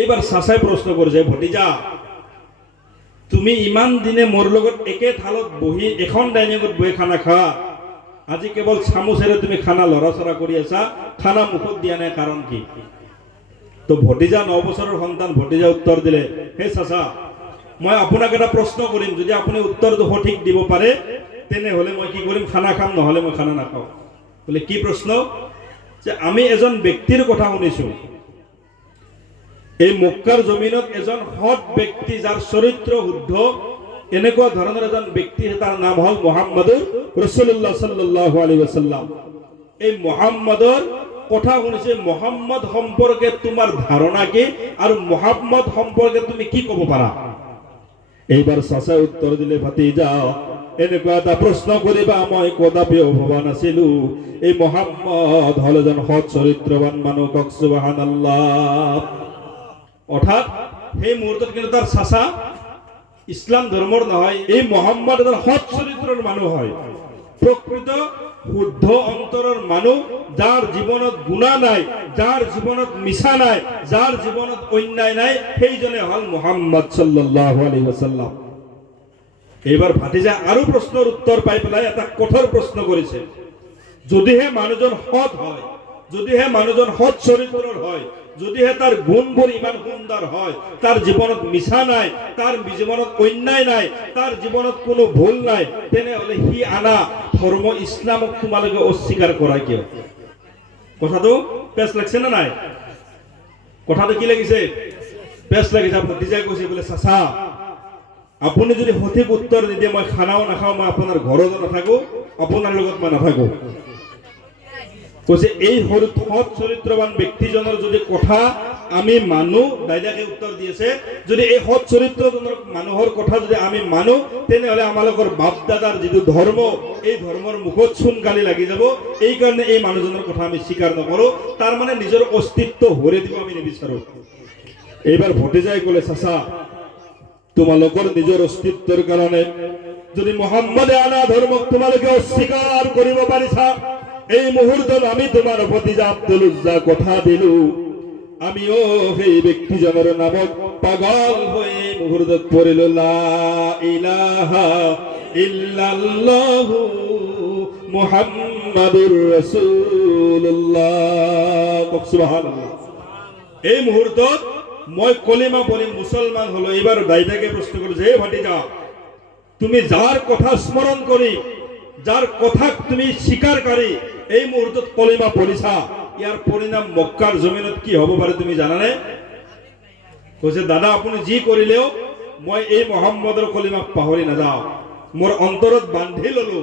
এইবাৰ চাচাই প্ৰশ্ন কৰিছে ভতিজা তুমি ইমান দিনে মোৰ লগত একে থালত বহি এখন ডাইনিঙত বহি খানা খা আজি কেৱল চামুচেৰে তুমি খানা লৰাচৰা কৰি আছা খানা মুখত দিয়া নাই কাৰণ কি তো ভতিজা 9 বছৰৰ সন্তান ভতিজা উত্তৰ দিলে হে চাচা মই আপোনাক এটা প্ৰশ্ন কৰিম যদি আপুনি উত্তৰটো সঠিক দিব পাৰে তেনেহলে মই কি কৰিম খানা খাম নহলে মই খানা নাখাও বলে কি প্ৰশ্ন যে আমি এজন ব্যক্তিৰ কথা শুনিছো এই মক্কাৰ জমিনত এজন সৎ ব্যক্তি যাৰ চৰিত্ৰ শুদ্ধ এনেকুৱা ধৰণৰ এজন ব্যক্তি তাৰ নাম হল মুহাম্মদুৰ ৰাসূলুল্লাহ সাল্লাল্লাহু আলাইহি ওয়াসাল্লাম এই মুহাম্মদৰ কথা শুনিছে মুহাম্মদ সম্পৰ্কে তোমাৰ ধাৰণা কি আৰু মুহাম্মদ সম্পৰ্কে তুমি কি ক'ব পাৰা এইবাৰ চাচা উত্তৰ দিলে ভাতিজা এনেকুৱা এটা প্ৰশ্ন কৰিবা মই কদাপিও ভবা নাছিলো এই মুহাম্মদ হল এজন সৎ চৰিত্ৰৱান মানুহ কক সুবহানাল্লাহ অৰ্থাৎ সেই মুহূৰ্তত কিন্তু তাৰ চাচা ইসলাম ধৰ্মৰ নহয় এই মুহাম্মদ এজন সৎ চৰিত্ৰৰ মানুহ হয় প্ৰকৃত শুদ্ধ অন্তৰৰ মানুহ যাৰ জীৱনত গুনাহ নাই যাৰ জীৱনত মিছা নাই যাৰ জীৱনত অন্যায় নাই সেইজনে হল মুহাম্মদ সাল্লাল্লাহু আলাইহি ওয়াসাল্লাম এইবাৰ ভাতিজা আৰু প্ৰশ্নৰ উত্তৰ পাই পেলাই এটা কঠোৰ প্ৰশ্ন কৰিছে যদিহে মানুহজন সৎ হয় যদিহে মানুহজন সৎ চৰিত্ৰৰ হয় যদিহে তাৰ গুণবোৰ ইমান সুন্দৰ হয় তাৰ জীৱনত মিছা নাই তাৰ জীৱনত অন্যায় নাই তাৰ জীৱনত কোনো ভুল নাই তেনেহলে সি আনা ধৰ্ম ইছলামক তোমালোকে অস্বীকাৰ কৰা কিয় কথাটো পেছ লাগছে না নাই কথাটো কি লাগিছে পেছ লাগিছে ভতিজাই কৈছে বোলে চাচা আপুনি যদি সঠিক উত্তৰ নিদিয়ে মই খানাও নাখাওঁ মই আপোনাৰ ঘৰতো নাথাকো আপোনাৰ লগত মই নাথাকো কৈছে এই সৎ চৰিত্ৰবান ব্যক্তিজনৰ যদি কথা আমি মানো দাইদাকে উত্তৰ দিছে যদি এই সৎ চৰিত্ৰজনৰ মানুহৰ কথা যদি আমি মানো তেনেহলে আমালোকৰ বাপ দাদাৰ যিটো ধৰ্ম এই ধৰ্মৰ মুখত চূণ গালি লাগি যাব এই কাৰণে এই মানুহজনৰ কথা আমি স্বীকাৰ নকৰো তাৰ মানে নিজৰ অস্তিত্ব হৰে দিব আমি নিবিচাৰো এইবাৰ ভতিজাই ক'লে চাচা তোমালোকৰ নিজৰ অস্তিত্বৰ কাৰণে যদি মুহাম্মদে আনা ধৰ্মক তোমালোকে অস্বীকাৰ কৰিব পাৰিছা এই মুহূৰ্তত আমি তোমাৰ ভতিজা আব্দুল উজ্জা কথা দিলো আমিও সেই ব্যক্তিজনৰ নামত পাগল হৈ এই মুহূৰ্তত পঢ়িলো লা ইলাহা ইল্লাল্লাহু মুহাম্মাদুৰ ৰাসূলুল্লাহ সুবহানাল্লাহ এই মুহূৰ্তত মই কলিমা পঢ়ি মুছলমান হলো এইবাৰ দাইদাকে প্ৰশ্ন কৰিছে হে ভতিজা তুমি যাৰ কথা স্মৰণ কৰি যাৰ কথাক তুমি স্বীকাৰ কৰি এই মুহূৰ্তত কলিমা পঢ়িছা ইয়াৰ পৰিণাম মক্কাৰ জমিনত কি হ'ব পাৰে তুমি জানানে কৈছে দাদা আপুনি যি কৰিলেও মই এই মুহাম্মদৰ কলিমাক পাহৰি নাযাওঁ মোৰ অন্তৰত বান্ধি ললো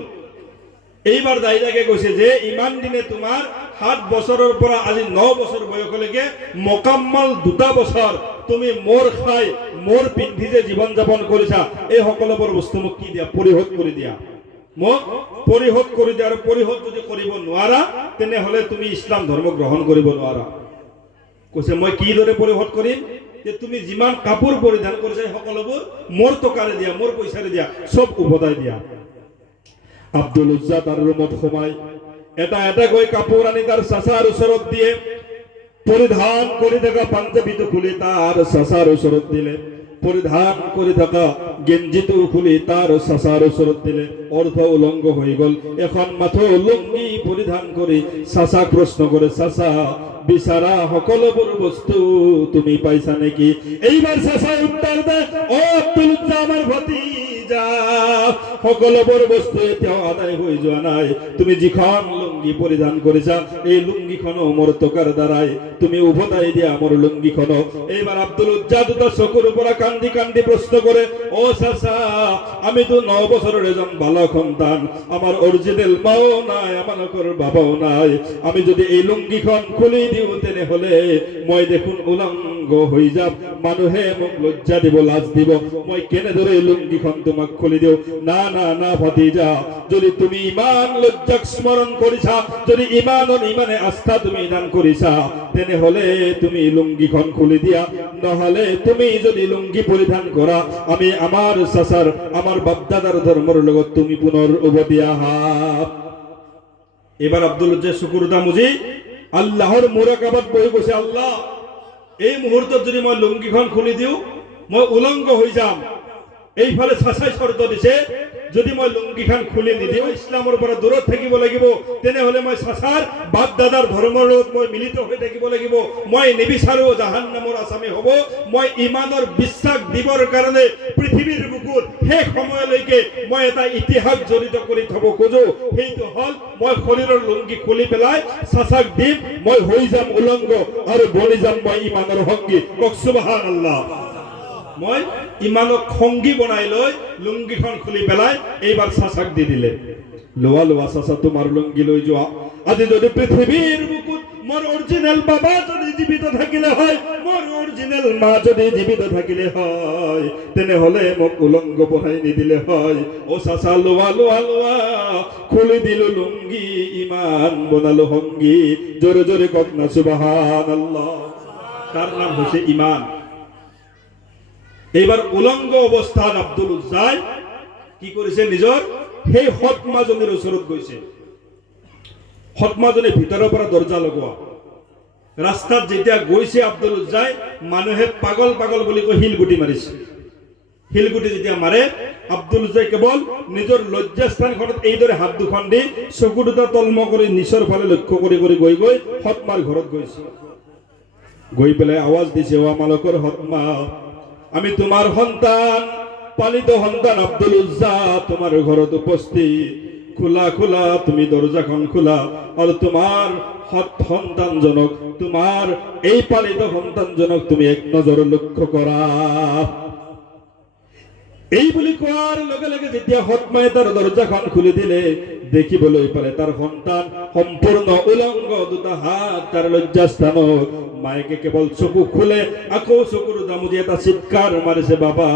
এইবাৰ দাইদাকে কৈছে যে ইমান দিনে তোমাৰ 7 বছৰৰ পৰা আজি 9 বছৰ বয়সলৈকে মোকাম্মল 2 বছৰ তুমি মোৰ খাই মোৰ পিন্ধি যে জীৱন যাপন কৰিছা এই সকলোবোৰ বস্তু মোক কি দিয়া পৰিশোধ কৰি দিয়া মোক পৰিশোধ কৰি দিয়া আৰু পৰিশোধ যদি কৰিব নোৱাৰা তেনেহলে তুমি ইছলাম ধৰ্ম গ্ৰহণ কৰিব নোৱাৰা কৈছে মই কি দৰে পৰিশোধ কৰিম যে তুমি যিমান কাপোৰ পৰিধান কৰিছা সকলোবোৰ মোৰ টকাৰে দিয়া মোৰ পইচাৰে দিয়া সব উভতাই দিয়া আব্দুল উজ্জা তার রুমত সোমাই এটা এটা গৈ কাপোৰ আনি তাৰ চাচাৰ ওচৰত দিয়ে পৰিধান কৰি থকা পাঞ্জাবীটো খুলি তাৰ চাচাৰ ওচৰত দিলে পৰিধান কৰি থকা গেঞ্জিটো খুলি তাৰ চাচাৰ ওচৰত দিলে অৰ্থ উলংঘ হৈ গল এখন মাথো লুঙ্গি পৰিধান কৰি চাচাক প্ৰশ্ন কৰে চাচা বিচাৰা সকলোবোৰ বস্তু তুমি পাইছা নেকি এইবাৰ চাচা উত্তৰ দে ও আব্দুল উজ্জা আমাৰ ভতিজা সকলোবোৰ বস্তু এতিয়াও আদায় হৈ যোৱা নাই তুমি যিখন লুঙ্গি পৰিধান কৰিছা এই লুঙ্গিখনো মোৰ টকাৰ দ্বাৰাই তুমি উভতাই দিয়া মোৰ লুঙ্গিখনো এইবাৰ আব্দুল উজ্জা দুটা চকুৰ পৰা কান্দি কান্দি প্ৰশ্ন কৰে ও চাচা আমি তো 9 বছৰৰ এজন বালক সন্তান আমাৰ অৰিজিনাল মাও নাই আমালোকৰ বাবাও নাই আমি যদি এই লুঙ্গিখন খুলি দিও তেনেহলে মই দেখোন উলংঘ হৈ যাম মানুহে মোক লজ্জা দিব লাজ দিব মই কেনেদৰে এই লুঙ্গিখন তোমাক খুলি দিও না না না ভতিজা যদি তুমি ইমান লজ্জাক স্মৰণ কৰিছা যদি ইমানে আস্থা তুমি দান কৰিছা তেনেহলে তুমি লুঙ্গিখন খুলি দিয়া নহলে তুমি যদি লুঙ্গি পৰিধান কৰা আমি আমাৰ চাচাৰ আমাৰ বাপদাদাৰ ধৰ্মৰ লগত তুমি পুনৰ উভতি আহা এবাৰ আব্দুল উজ্জা শুকুৰদা মুজি আল্লাহৰ মুৰাকাবাত বহি কৈছে আল্লাহ এই মুহূৰ্তত যদি মই লুঙ্গিখন খুলি দিও মই উলংঘ হৈ যাম এইফালে চাচাই শৰ্ত দিছে যদি মই লুঙ্গিখন খুলি নিদিও ইছলামৰ পৰা দূৰত থাকিব লাগিব তেনেহলে মই চাচাৰ বাপ দাদাৰ ধৰ্মৰ লগত মই মিলিত হৈ থাকিব লাগিব মই নিবিচাৰো জাহান্নামৰ আসামী হ'ব মই ইমানৰ বিশ্বাস দিবৰ কাৰণে পৃথিৱীৰ বুকুত শেষ সময়লৈকে মই এটা ইতিহাস জড়িত কৰি থব খোজো সেইটো হল মই শৰীৰৰ লুঙ্গি খুলি পেলাই চাচাক দিম মই হৈ যাম উলংঘ আৰু বনি যাম মই ইমানৰ সংগী কক সুবহানাল্লাহ মই ইমানক সংগী বনাই লৈ লুঙ্গিখন খুলি পেলাই এইবাৰ চাচাক দি দিলে লোৱা লোৱা চাচা তোমাৰ লুঙ্গি লৈ যোৱা আজি যদি পৃথিৱীৰ বুকুত মোৰ অৰিজিনাল বাবা যদি জীবিত থাকিলে হয় মোৰ অৰিজিনাল মা যদি জীবিত থাকিলে হয় তেনেহলে মোক উলংঘ বনাই নিদিলে হয় ও চাচা লোৱা লোৱা লোৱা খুলি দিলো লুঙ্গি ইমান বনালো সংগী জোরে জোরে কক না সুবহানাল্লাহ তার নাম হৈছে ইমান এইবাৰ উলংঘ অৱস্থাত আব্দুল উজ্জাই কি কৰিছে নিজৰ সেই হতমাজনীৰ ওচৰত গৈছে হতমাজনী ভিতৰৰ পৰা দৰ্জা লগোৱা ৰাস্তাত যেতিয়া গৈছে আব্দুল উজ্জাই মানুহে পাগল পাগল বুলি কৈ হিলগুটি মাৰিছে হিলগুটি যেতিয়া মাৰে আব্দুল উজ্জাই কেৱল নিজৰ লজ্জাস্থানখনত এইদৰে হাত দুখন দি চকু দুটা তলম কৰি নিচৰ ফালে লক্ষ্য কৰি কৰি গৈ গৈ হতমাৰ ঘৰত গৈছে গৈ পেলাই আৱাজ দিছে ও আমালোকৰ হতমা আমি তোমার সন্তান পালিত সন্তান আব্দুল উজ্জা তোমার ঘৰত উপস্থিত খোলা খোলা তুমি দরজাখন খোলা, আর তোমার সন্তানজনক, তোমার এই পালিত সন্তানজনক তুমি এক নজর লক্ষ্য কৰা। এই বুলি কোৱাৰ লগে লগে যেতিয়া সৎমায়ে তাৰ দৰজাখন খুলি দিলে, দেখিবলৈ পালে তাৰ সন্তান সম্পূৰ্ণ উলংগ, দুটা হাত তাৰ লজ্জাস্থানত। মায়েকে কেৱল চকু খুলে, আকৌ চকুৰ দামুজি এটা চিৎকাৰ মাৰিছে, বাবা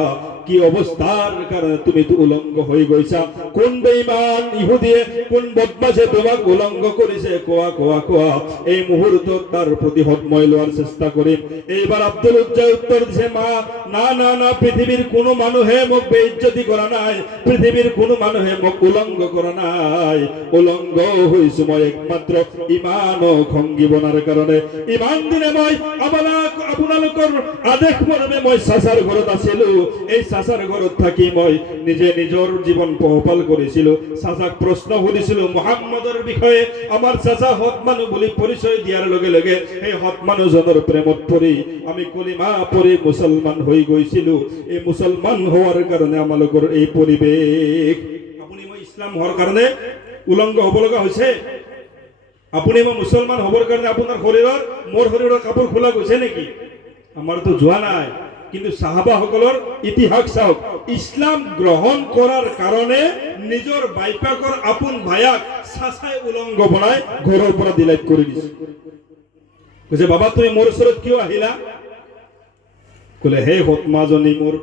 কি অৱস্থাৰ কাৰণে তুমি তো উলংগ হৈ গৈছা? কোন বেঈমান ইহুদিয়ে, কোন বদমাছে তোমাক উলংগ কৰিছে? কোৱা কোৱা কোৱা। এই মুহূৰ্তত তাৰ প্ৰতিশোধ মই লোৱাৰ চেষ্টা কৰিম। এইবাৰ আব্দুল উজ্জাই উত্তৰ দিছে, মা না না না, পৃথিৱীৰ কোনো মানুহে মোক বেইজ্জতি কৰা নাই, পৃথিৱীৰ কোনো মানুহে মোক উলংগ কৰা নাই। উলংগ হৈছো মই একমাত্ৰ ইমান খংগীবনাৰ কাৰণে। ইমান দিনে মই আপোনালোকৰ আদেশ মৰ্মে মই চাচাৰ ঘৰত আছিলো। এই চাচাৰ ঘৰত থাকি মই নিজে নিজৰ জীৱন পোহপাল কৰিছিলো। চাচাক প্ৰশ্ন সুধিছিলো মুহাম্মদৰ বিষয়ে। আমাৰ চাচা সৎ মানুহ বুলি পৰিচয় দিয়াৰ লগে লগে সেই সৎ মানুহজনৰ প্ৰেমত পৰি আমি কলিমা পৰি মুছলমান হৈ গৈছিলো। এই মুছলমান হোৱাৰ কাৰণে আমালোকৰ এই পৰিৱেশ। আপুনি মই ইছলাম হোৱাৰ কাৰণে উলংগ হ'ব লগা হৈছে? আপুনি মই মুছলমান হ'বৰ কাৰণে আপোনাৰ শৰীৰৰ, মোৰ শৰীৰৰ কাপোৰ খোলা গৈছে নেকি? আমাৰতো যোৱা নাই। কিন্তু সাহাবাসকলৰ ইতিহাস চাওক, ইছলাম গ্ৰহণ কৰাৰ কাৰণে নিজৰ বাইপাকৰ আপোন ভায়াক চাচাই উলংগ বনাই ঘৰৰ পৰা ডিলাইট কৰি দিছে। কৈছে, বাবা তুমি মোৰ ওচৰত কিয় আহিলা? কলে, হে সৎমাজনী মোৰ,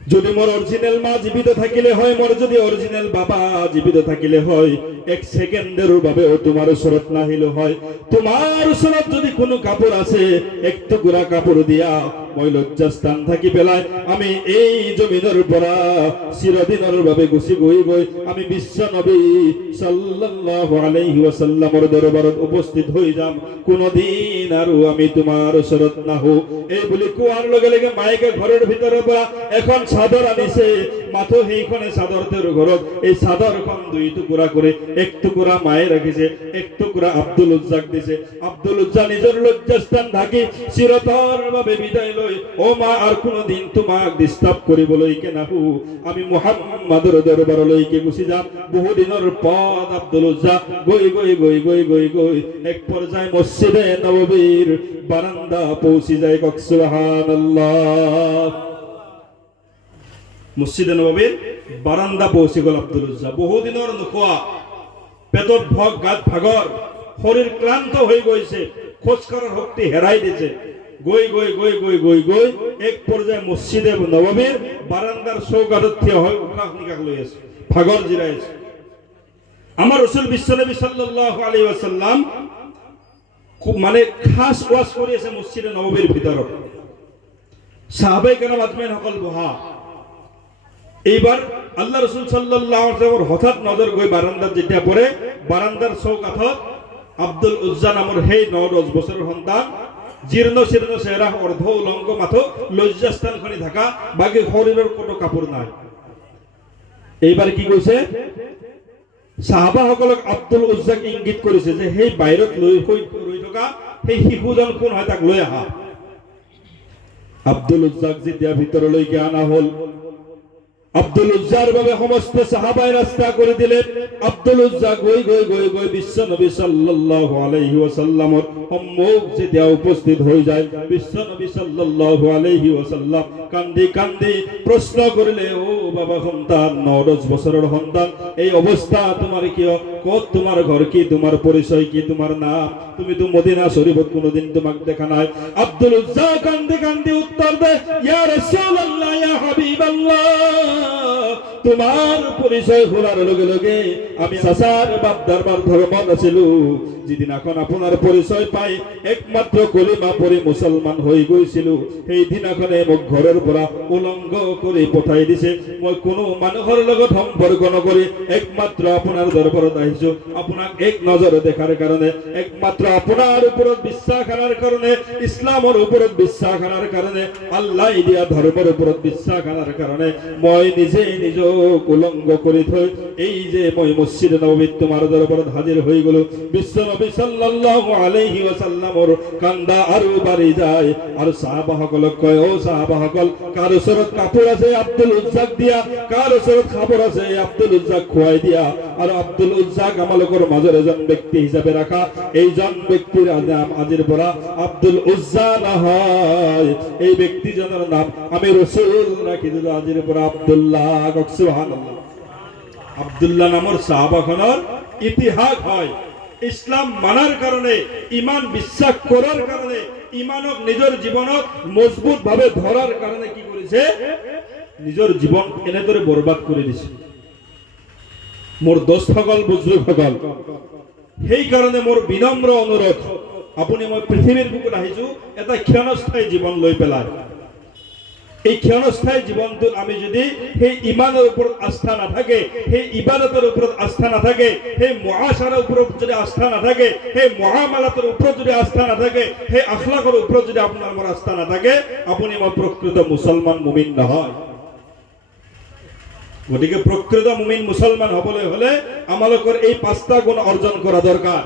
যদি মোৰ অৰিজিনেল মা জীৱিত থাকিলে হয়, মোৰ যদি অৰিজিনেল বাবা জীৱিত থাকিলে হয়, এক সেকেন্ডের বাবেও তোমার ওচৰত নাহিলো হয়। তোমার ওচৰত যদি কোনো কাপোৰ আছে, এক টুকুৰা কাপোৰ দিয়া মই লজ্জাস্থান থাকি পেলাই আমি এই জমিনৰ পৰা চিৰদিনৰ বাবে গুচি গৈ আমি বিশ্ব নবী সাল্লাল্লাহু আলাইহি ওয়াসাল্লামৰ দৰবাৰত উপস্থিত হৈ যাম। কোনোদিন আৰু আমি তোমাৰ ওচৰত নাহো। এই বুলি কোৱাৰ লগে লগে মায়েকে ঘৰৰ ভিতৰৰ পৰা এখন চাদৰ আনিছে। মাথো সেইখনে চাদৰ তেওঁৰ ঘৰত। এই চাদৰখন দুই টুকুৰা করে, এক টুকুরা মায়ে রাখিছে, এক টুকুরা আব্দুল উজ্জাক দিছে। আব্দুল উজ্জা নিজের লজ্জাস্থান ঢাকি চিরতর ভাবে বিদায় লই, ও মা আর কোনদিন তোমাক ডিস্টার্ব করিবলৈকে নাহো, আমি মুহাম্মাদৰ দৰবাৰলৈকে গুচি যাম। বহুদিনৰ পথ আব্দুল উজ্জা গৈ গৈ গৈ গৈ গৈ গৈ এক পৰ্যায় মসজিদে নববীৰ বাৰান্দা পৌঁছি যায়। কক সুবহানাল্লাহ। মসজিদে নববীর বারান্দা পৌঁছে গেল আব্দুল উজ্জা। বহুদিনের নোখোৱা, পেটত ভোগ, গাত ভাগৰ, শরীর ক্লান্ত হয়ে গৈছে, খোজ করার শক্তি হেরাই দিছে। গৈ গৈ গৈ গৈ গৈ গৈ এক পর্যায়ে মসজিদে নববীর বারান্দার চৌকাঠত থিয় হৈ উশাহ নিশাহ লৈ আছে, ভাগৰ জিৰাই আছে। আমার রাসূল বিশ্বনবী সাল্লাল্লাহু আলাইহি ওয়াসাল্লাম মানে খাস ওয়াজ কৰি আছে মসজিদে নববীর ভিতৰত। সাহাবায়ে কেরাম আজমাইন সকল বহা। এইবার আল্লাহ রাসূল সাল্লাল্লাহু আলাইহি ওয়াসাল্লামৰ হঠাৎ নজর গৈ বারান্দাত যেতিয়া পৰে, বারান্দার চৌকাঠত আব্দুল উজ্জা নামৰ সেই 9-10 বছৰৰ সন্তান, জীর্ণ শীর্ণ চেহারা, অর্ধ উলঙ্গ, মাথো লজ্জাস্থানখনি ঢাকা, বাকি শরীরের কোনো কাপড় নাই। এইবার কি কৈছে, সাহাবাসকলক আব্দুল উজ্জাক ইংগিত কৰিছে যে সেই বাহিৰত ৰৈ থকা সেই শিশুজন কোন হয় তাক লৈ আহা। আব্দুল উজ্জাক যেতিয়া ভিতৰলৈকে অনা হল, আব্দুল উজ্জার বাবে সমস্ত সাহাবায়ে রাস্তা করে দিলেন। আব্দুল উজ্জা গৈ গৈ গৈ গৈ বিশ্ব নবী সাল্লাল্লাহু আলাইহি ওয়াসাল্লামৰ সম্মুখ যেতিয়া উপস্থিত হৈ যায়, বিশ্ব নবী সাল্লাল্লাহু আলাইহি ওয়াসাল্লাম কান্দি কান্দি প্রশ্ন কৰিলে, ও বাবা সন্তান, 9-10 বছৰৰ সন্তান, এই অৱস্থা তোমাৰ কিয়? কত তোমাৰ ঘৰ কি? তোমাৰ পৰিচয় কি? তোমাৰ নাম? তুমি তো মদিনা শরীফত কোনোদিন তোমাক দেখা নাই। আব্দুল উজ্জা কান্দি কান্দি উত্তর দেয়, ইয়া রাসূলুল্লাহ, ইয়া হাবিবাল্লাহ, তোমার পরিচয় খোলার লগে লগে আমি চাচার বাপ দরবার ধর্মত আছিলো। যেদিনাখন আপনার পরিচয় পাই একমাত্র কলিমা পড়ি মুসলমান হয়ে গৈছিল, সেই দিনাখনে মোক ঘরের পৰা উলংগ করে পঠাই দিছে। মই কোনো মানুহৰ লগত সম্পর্ক নকৰি একমাত্র আপনার দরবারত আহিছো, আপনাক এক নজরে দেখার কারণে, একমাত্র আপনার উপরত বিশ্বাস আনার কারণে, ইসলামের উপরত বিশ্বাস আনার কারণে, আল্লাহ দিয়া ধর্মের উপরত বিশ্বাস আনার কারণে মই নিজে নিজক উলংগ কৰি থৈ এই যে মই মসজিদে নববীত তোমাৰ দৰবাৰত হাজিৰ হৈ গলো। বিশ্ব নবী সাল্লাল্লাহু আলাইহি ওয়াসাল্লামৰ কান্দা আৰু বাঢ়ি যায় আৰু সাহাবাসকলক কয়, ও সাহাবাসকল, কাৰ ওচৰত কাপোৰ আছে আব্দুল উজ্জাক দিয়া, কাৰ ওচৰত খাবৰ আছে আব্দুল উজ্জাক খুৱাই দিয়া, আৰু আব্দুল উজ্জাক আমালোকৰ মাজৰ এজন ব্যক্তি হিচাপে ৰাখা। এইজন ব্যক্তিৰ নাম আজিৰ পৰা আব্দুল উজ্জা নহয়, এই ব্যক্তিজনৰ নাম আমি ৰাসূল ৰাখি দিলো আজিৰ পৰা আব্দুল্লাহ। সুবহানাল্লাহ। আব্দুল্লাহ নামৰ সাহাবাখনৰ ইতিহাস হয় ইসলাম মানার কারণে, ইমান বিশ্বাস করার কারণে, ইমানক নিজের জীবনত মজবুত ভাবে ধরার কারণে কি করেছে, নিজের জীবন এনেদরে বরবাদ করে দিছে। মোর দোস্তসকল, বুজুর্গসকল, সেই কারণে মোর বিনম্র অনুরোধ, আপুনি মই পৃথিবীর বুকুত আহিছো এটা ক্ষণস্থায়ী জীবন লৈ পেলাই। এই ক্ষণস্থায়ী জীবনটো আমি যদি সেই ইমানের উপর আস্থা না থাকে, সেই ইবাদতের উপর আস্থা না থাকে, সেই মুআশারার উপর যদি আস্থা না থাকে, সেই মুআমালাতের উপর যদি আস্থা না থাকে, সেই আখলাকের উপর যদি আপনার আমার আস্থা না থাকে, আপনি মই প্রকৃত মুসলমান মুমিন নহয়। গতিকে প্রকৃত মুমিন মুসলমান হবলৈ হলে আমালোকৰ এই 5টা গুণ অর্জন করা দরকার।